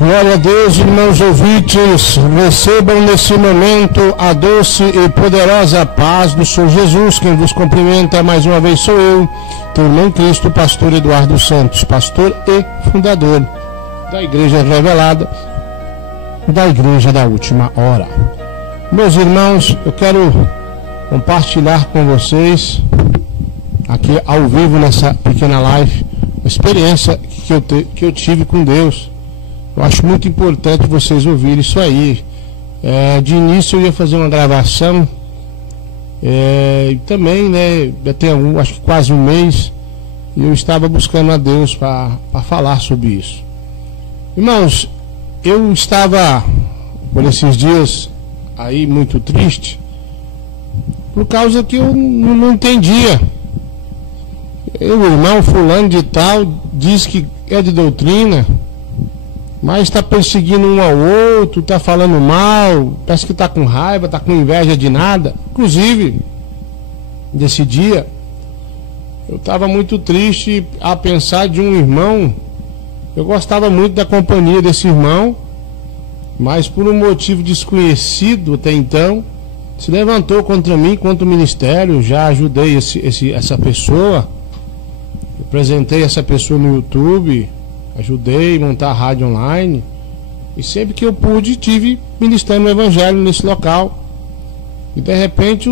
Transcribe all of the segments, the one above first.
Glória a Deus, irmãos ouvintes, recebam nesse momento a doce e poderosa paz do Senhor Jesus. Quem vos cumprimenta mais uma vez sou eu, teu irmão em Cristo, pastor Eduardo Santos, pastor e fundador da Igreja Revelada, da Igreja da Última Hora. Meus irmãos, eu quero compartilhar com vocês, aqui ao vivo nessa pequena live, uma experiência que eu tive com Deus. Eu acho muito importante vocês ouvirem isso aí. De início eu ia fazer uma gravação, também, né, já tem acho que quase um mês, e eu estava buscando a Deus para falar sobre isso. Irmãos, eu estava por esses dias aí muito triste, por causa que eu não entendia. O irmão fulano de tal diz que é de doutrina, mas está perseguindo um ao outro, está falando mal, parece que está com raiva, está com inveja de nada. Inclusive, desse dia, eu estava muito triste a pensar de um irmão. Eu gostava muito da companhia desse irmão, mas por um motivo desconhecido até então, se levantou contra mim, contra o ministério. Já ajudei essa pessoa, apresentei essa pessoa no YouTube, ajudei a montar a rádio online, e sempre que eu pude tive ministrando o evangelho nesse local. E de repente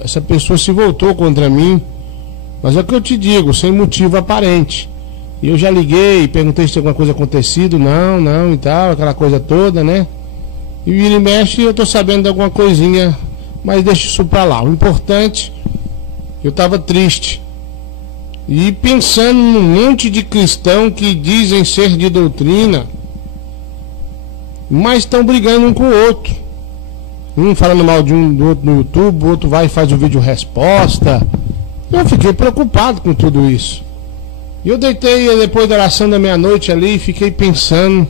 essa pessoa se voltou contra mim, mas é o que eu te digo, sem motivo aparente. E eu já liguei, perguntei se alguma coisa acontecido, não e tal, aquela coisa toda, né? E vira e mexe, eu tô sabendo de alguma coisinha, mas deixa isso pra lá. O importante, eu tava triste e pensando num monte de cristão que dizem ser de doutrina, mas estão brigando um com o outro. Um falando mal de um do outro no YouTube, o outro vai e faz o vídeo resposta. Eu fiquei preocupado com tudo isso. E eu deitei depois da oração da meia-noite ali e fiquei pensando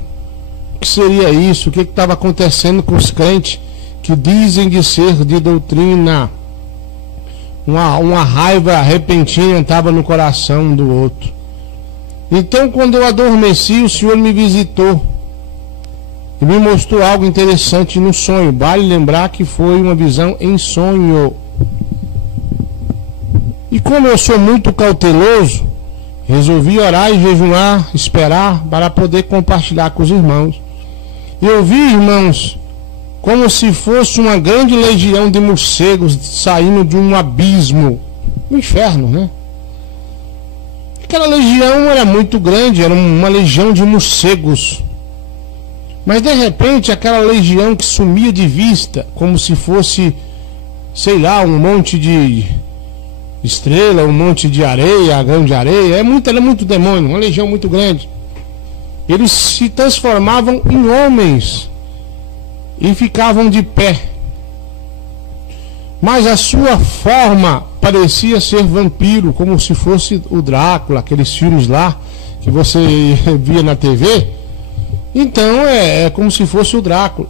o que seria isso, o que estava acontecendo com os crentes que dizem de ser de doutrina. Uma raiva repentina estava no coração do outro. Então, quando eu adormeci, o Senhor me visitou e me mostrou algo interessante no sonho. Vale lembrar que foi uma visão em sonho. E como eu sou muito cauteloso, resolvi orar e jejuar, esperar para poder compartilhar com os irmãos. E eu vi, irmãos, como se fosse uma grande legião de morcegos saindo de um abismo, um inferno, né? Aquela legião era muito grande, era uma legião de morcegos. Mas de repente aquela legião que sumia de vista, como se fosse, sei lá, um monte de estrela, um monte de areia, grão de areia, era muito demônio, uma legião muito grande. Eles se transformavam em homens e ficavam de pé, mas a sua forma parecia ser vampiro, como se fosse o Drácula, aqueles filmes lá que você via na TV. Então é como se fosse o Drácula.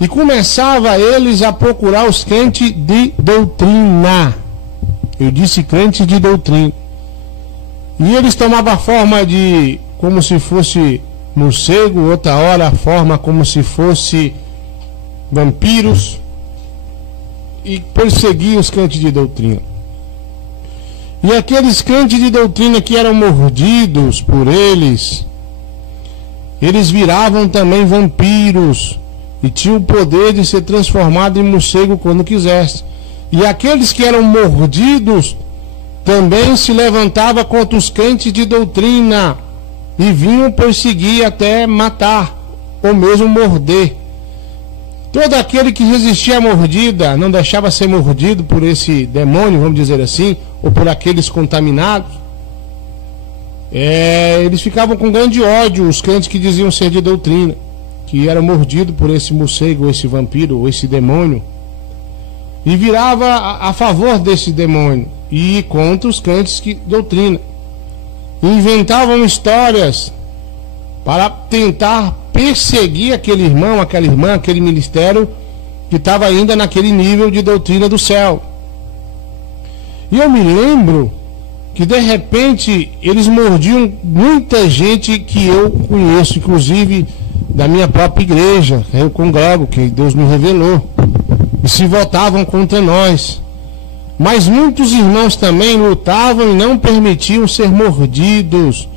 E começava eles a procurar os crentes de doutrina. Eu disse crentes de doutrina. E eles tomavam a forma de como se fosse morcego, outra hora a forma como se fosse vampiros, e perseguiam os crentes de doutrina. E aqueles crentes de doutrina que eram mordidos por eles viravam também vampiros e tinham o poder de ser transformado em morcego quando quisesse. E aqueles que eram mordidos também se levantavam contra os crentes de doutrina e vinham perseguir até matar, ou mesmo morder. Todo aquele que resistia à mordida, não deixava ser mordido por esse demônio, vamos dizer assim, ou por aqueles contaminados, eles ficavam com grande ódio, os crentes que diziam ser de doutrina, que eram mordidos por esse morcego, ou esse vampiro, ou esse demônio, e virava a favor desse demônio e contra os crentes de doutrina. Inventavam histórias para tentar perseguir aquele irmão, aquela irmã, aquele ministério que estava ainda naquele nível de doutrina do céu. E eu me lembro que de repente eles mordiam muita gente que eu conheço, inclusive da minha própria igreja, eu congrego, que Deus me revelou, e se voltavam contra nós. Mas muitos irmãos também lutavam e não permitiam ser mordidos.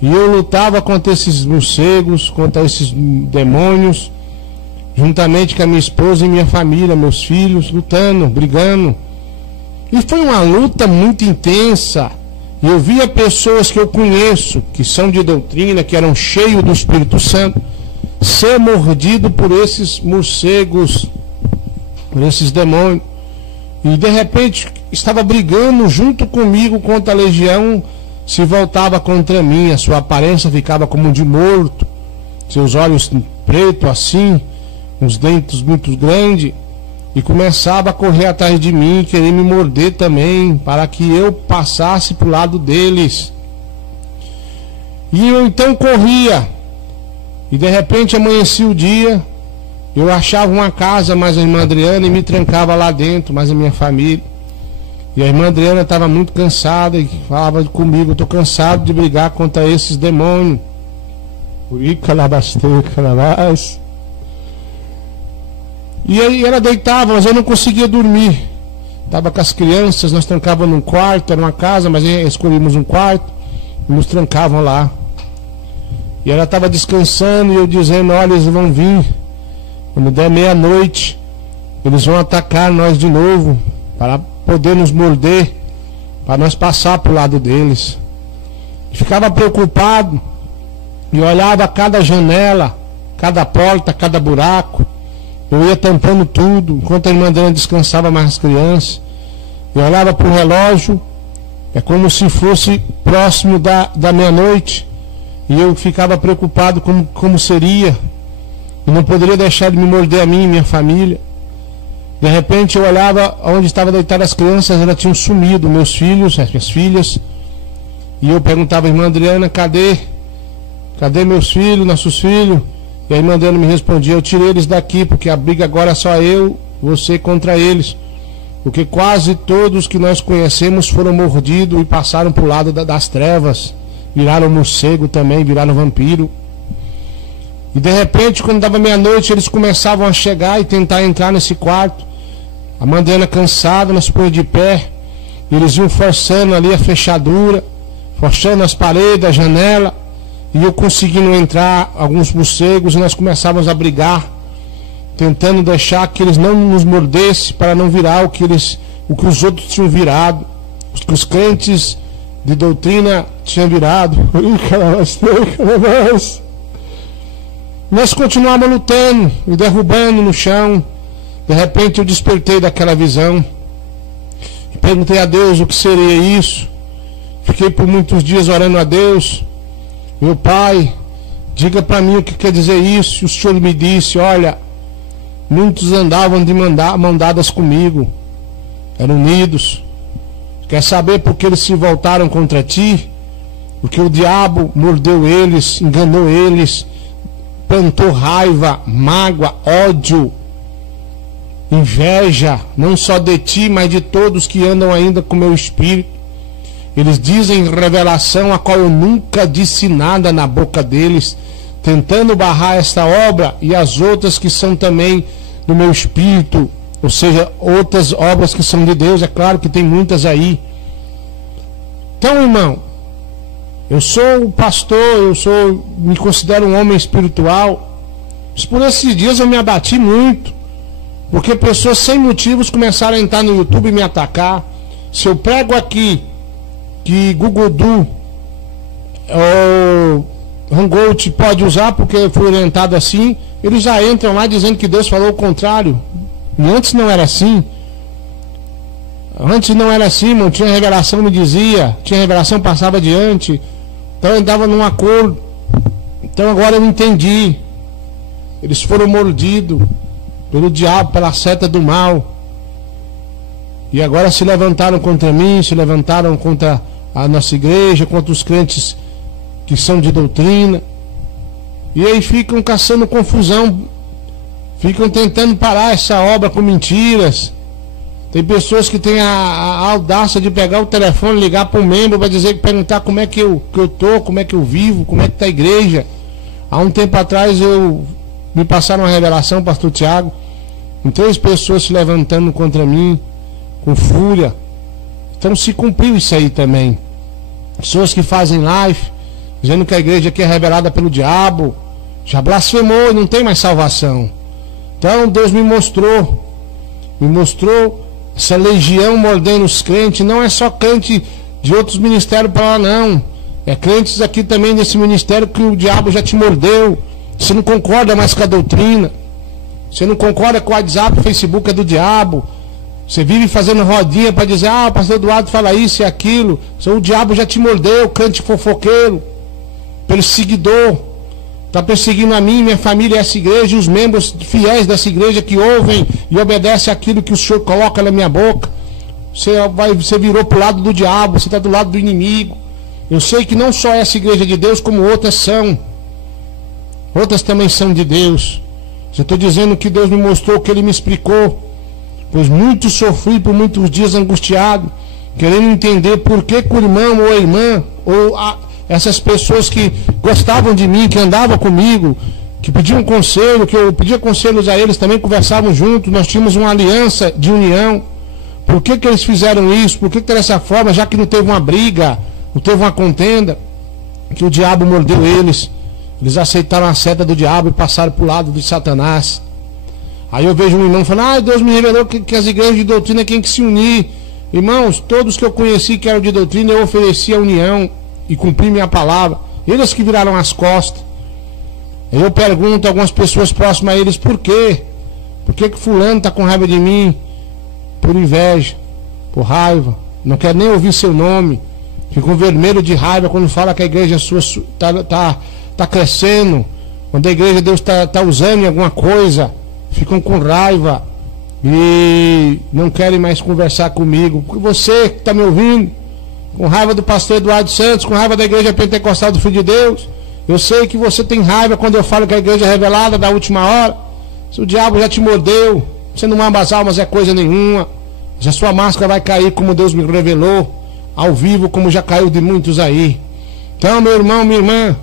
E eu lutava contra esses morcegos, contra esses demônios, juntamente com a minha esposa e minha família, meus filhos, lutando, brigando. E foi uma luta muito intensa. E eu via pessoas que eu conheço, que são de doutrina, que eram cheios do Espírito Santo, ser mordido por esses morcegos, por esses demônios. E de repente estava brigando junto comigo contra a legião, se voltava contra mim, a sua aparência ficava como de morto, seus olhos pretos assim, os dentes muito grandes, e começava a correr atrás de mim, querer me morder também, para que eu passasse para o lado deles. E eu então corria, e de repente amanhecia o dia, eu achava uma casa, mais a irmã Adriana, e me trancava lá dentro, mais a minha família. E a irmã Adriana estava muito cansada e falava comigo: eu estou cansado de brigar contra esses demônios. E aí ela deitava, mas eu não conseguia dormir. Estava com as crianças, nós trancávamos num quarto, era uma casa, mas escolhemos um quarto e nos trancavam lá. E ela estava descansando e eu dizendo: olha, eles vão vir. Quando der meia-noite, eles vão atacar nós de novo, para poder nos morder, para nós passar para o lado deles. E ficava preocupado, e olhava cada janela, cada porta, cada buraco. Eu ia tampando tudo, enquanto a irmã Adriana descansava mais as crianças. Eu olhava para o relógio, é como se fosse próximo da meia-noite, e eu ficava preocupado como seria. Eu não poderia deixar de me morder a mim e minha família. De repente eu olhava onde estavam deitadas as crianças, elas tinham sumido, meus filhos, as minhas filhas. E eu perguntava à irmã Adriana: cadê? Cadê meus filhos, nossos filhos? E a irmã Adriana me respondia: eu tirei eles daqui, porque a briga agora é só eu, você contra eles. Porque quase todos que nós conhecemos foram mordidos e passaram para o lado das trevas. Viraram morcego também, viraram vampiro. E de repente, quando dava meia-noite, eles começavam a chegar e tentar entrar nesse quarto. A Mandana cansada, nós põe de pé. E eles iam forçando ali a fechadura, forçando as paredes, a janela. E eu conseguindo entrar, alguns morcegos, e nós começávamos a brigar, tentando deixar que eles não nos mordessem, para não virar o que os outros tinham virado, o que os crentes de doutrina tinham virado. Nós continuávamos lutando e derrubando no chão. De repente eu despertei daquela visão e perguntei a Deus o que seria isso. Fiquei por muitos dias orando a Deus: meu Pai, diga para mim o que quer dizer isso. E o Senhor me disse: olha, muitos andavam de mão dadas comigo, eram unidos. Quer saber por que eles se voltaram contra ti? Porque o diabo mordeu eles, enganou eles, plantou raiva, mágoa, ódio, inveja, não só de ti, mas de todos que andam ainda com meu espírito. Eles dizem revelação a qual eu nunca disse nada na boca deles, tentando barrar esta obra e as outras que são também do meu espírito, ou seja, outras obras que são de Deus. É claro que tem muitas aí. Então, irmão, eu sou pastor, me considero um homem espiritual, mas por esses dias eu me abati muito, porque pessoas sem motivos começaram a entrar no YouTube e me atacar. Se eu prego aqui que Gugudu ou Hangout pode usar porque foi orientado assim, eles já entram lá dizendo que Deus falou o contrário. E antes não era assim. Antes não era assim, irmão. Tinha revelação, me dizia, tinha revelação, passava adiante. Então eu andava num acordo. Então agora eu entendi. Eles foram mordidos pelo diabo, pela seta do mal. E agora se levantaram contra mim, se levantaram contra a nossa igreja, contra os crentes que são de doutrina. E aí ficam caçando confusão, ficam tentando parar essa obra com mentiras, Tem pessoas que têm a audácia de pegar o telefone, ligar para um membro para dizer, perguntar como é que eu tô, como é que eu vivo, como é que está a igreja. Há um tempo atrás me passaram uma revelação, pastor Tiago, com 3 pessoas se levantando contra mim, com fúria. Então se cumpriu isso aí também. Pessoas que fazem live, dizendo que a igreja aqui é revelada pelo diabo, já blasfemou e não tem mais salvação. Então Deus me mostrou essa legião mordendo os crentes. Não é só crente de outros ministérios para lá, não. É crentes aqui também nesse ministério que o diabo já te mordeu. Você não concorda mais com a doutrina. Você não concorda com o WhatsApp, o Facebook é do diabo. Você vive fazendo rodinha para dizer, o pastor Eduardo fala isso e aquilo. O diabo já te mordeu, crente fofoqueiro, perseguidor. Está perseguindo a mim, minha família, essa igreja, e os membros fiéis dessa igreja que ouvem e obedecem aquilo que o Senhor coloca na minha boca. Você virou para o lado do diabo, você está do lado do inimigo. Eu sei que não só essa igreja de Deus, como outras são. Outras também são de Deus. Eu estou dizendo que Deus me mostrou, que Ele me explicou. Pois muito sofri por muitos dias angustiado, querendo entender por que o irmão ou a irmã, essas pessoas que gostavam de mim, que andavam comigo, que pediam conselho, que eu pedia conselhos a eles, também conversavam juntos, nós tínhamos uma aliança de união. Por que eles fizeram isso? Por que dessa forma, já que não teve uma briga, não teve uma contenda, que o diabo mordeu eles? Eles aceitaram a seta do diabo e passaram para o lado de Satanás. Aí eu vejo um irmão falando, Deus me revelou que as igrejas de doutrina têm que se unir. Irmãos, todos que eu conheci que eram de doutrina, eu ofereci a união e cumpri minha palavra. Eles que viraram as costas. Eu pergunto a algumas pessoas próximas a eles, por quê? Por que fulano está com raiva de mim? Por inveja, por raiva, não quer nem ouvir seu nome. Ficam vermelho de raiva quando fala que a igreja sua está crescendo. Quando a igreja de Deus está usando em alguma coisa, ficam com raiva e não querem mais conversar comigo. Porque você que está me ouvindo, com raiva do pastor Eduardo Santos, com raiva da igreja pentecostal do Filho de Deus, eu sei que você tem raiva quando eu falo que a igreja é revelada da última hora. Se o diabo já te mordeu, você não ama as almas é coisa nenhuma. Mas a sua máscara vai cair como Deus me revelou, ao vivo, como já caiu de muitos aí. Então, meu irmão, minha irmã,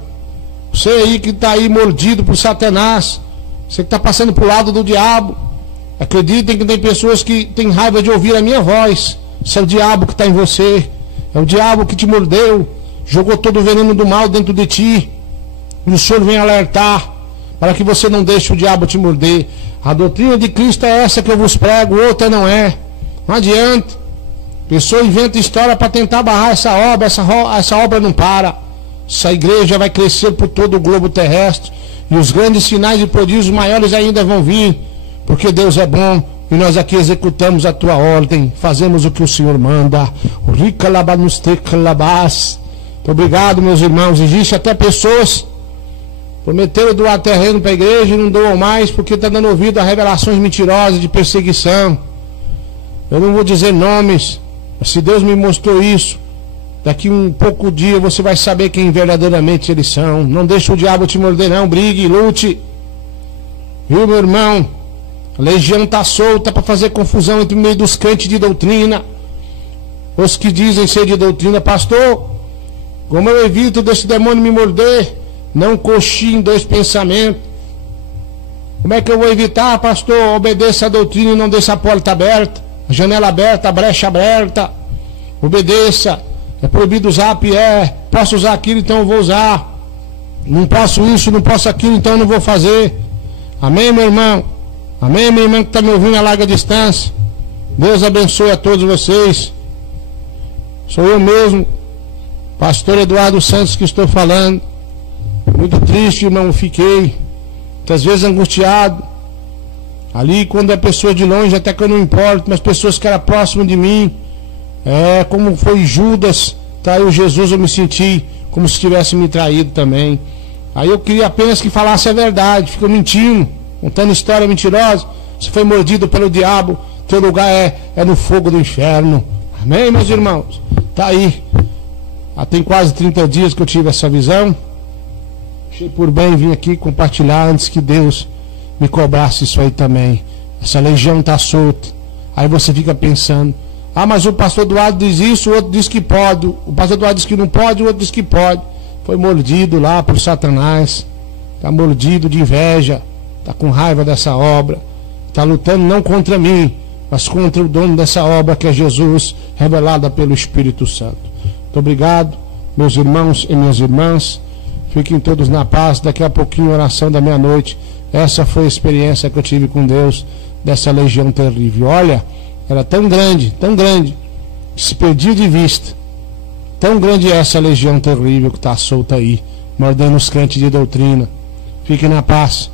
você aí que está aí mordido por Satanás, você que está passando para o lado do diabo, acreditem que tem pessoas que têm raiva de ouvir a minha voz. Isso é o diabo que está em você. É o diabo que te mordeu, jogou todo o veneno do mal dentro de ti. E o Senhor vem alertar para que você não deixe o diabo te morder. A doutrina de Cristo é essa que eu vos prego, outra não é. Não adianta. A pessoa inventa história para tentar barrar essa obra. Essa obra não para. Essa igreja vai crescer por todo o globo terrestre. E os grandes sinais e prodígios maiores ainda vão vir. Porque Deus é bom. E nós aqui executamos a tua ordem. Fazemos o que o Senhor manda. Muito obrigado, meus irmãos. Existe até pessoas prometeram doar terreno para a igreja e não doam mais porque está dando ouvido a revelações mentirosas de perseguição. Eu não vou dizer nomes, mas se Deus me mostrou isso, daqui um pouco dia você vai saber quem verdadeiramente eles são. Não deixe o diabo te morder não, brigue, lute. Viu, meu irmão? A legião está solta para fazer confusão entre o meio dos crentes de doutrina. Os que dizem ser de doutrina, pastor, como eu evito desse demônio me morder? Não coxie em 2 pensamentos. Como é que eu vou evitar, pastor? Obedeça a doutrina e não deixe a porta aberta, a janela aberta, a brecha aberta. Obedeça. É proibido usar posso usar aquilo, então eu vou usar. Não posso isso, não posso aquilo, então eu não vou fazer. Amém, meu irmão? Amém, minha irmã que está me ouvindo a larga distância? Deus abençoe a todos vocês. Sou eu mesmo, pastor Eduardo Santos, que estou falando. Muito triste, irmão, fiquei muitas vezes angustiado. Ali, quando é pessoa de longe, até que eu não importo, mas pessoas que eram próximas de mim, como foi Judas, traiu Jesus, eu me senti como se tivesse me traído também. Aí eu queria apenas que falasse a verdade, ficou mentindo, contando história mentirosa. Você foi mordido pelo diabo, teu lugar é no fogo do inferno. Amém, meus irmãos? Tá aí. Tem quase 30 dias que eu tive essa visão. Achei por bem vir aqui compartilhar antes que Deus me cobrasse isso aí também. Essa legião está solta. Aí você fica pensando, ah, mas o pastor Eduardo diz isso, o outro diz que pode, o pastor Eduardo diz que não pode, o outro diz que pode. Foi mordido lá por Satanás, está mordido de inveja, está com raiva dessa obra, está lutando não contra mim, mas contra o dono dessa obra, que é Jesus, revelada pelo Espírito Santo. Muito obrigado, meus irmãos e minhas irmãs. Fiquem todos na paz. Daqui a pouquinho, oração da meia-noite. Essa foi a experiência que eu tive com Deus, dessa legião terrível. Olha, era tão grande, que se perdia de vista. Tão grande é essa legião terrível que está solta aí, mordendo os crentes de doutrina. Fiquem na paz.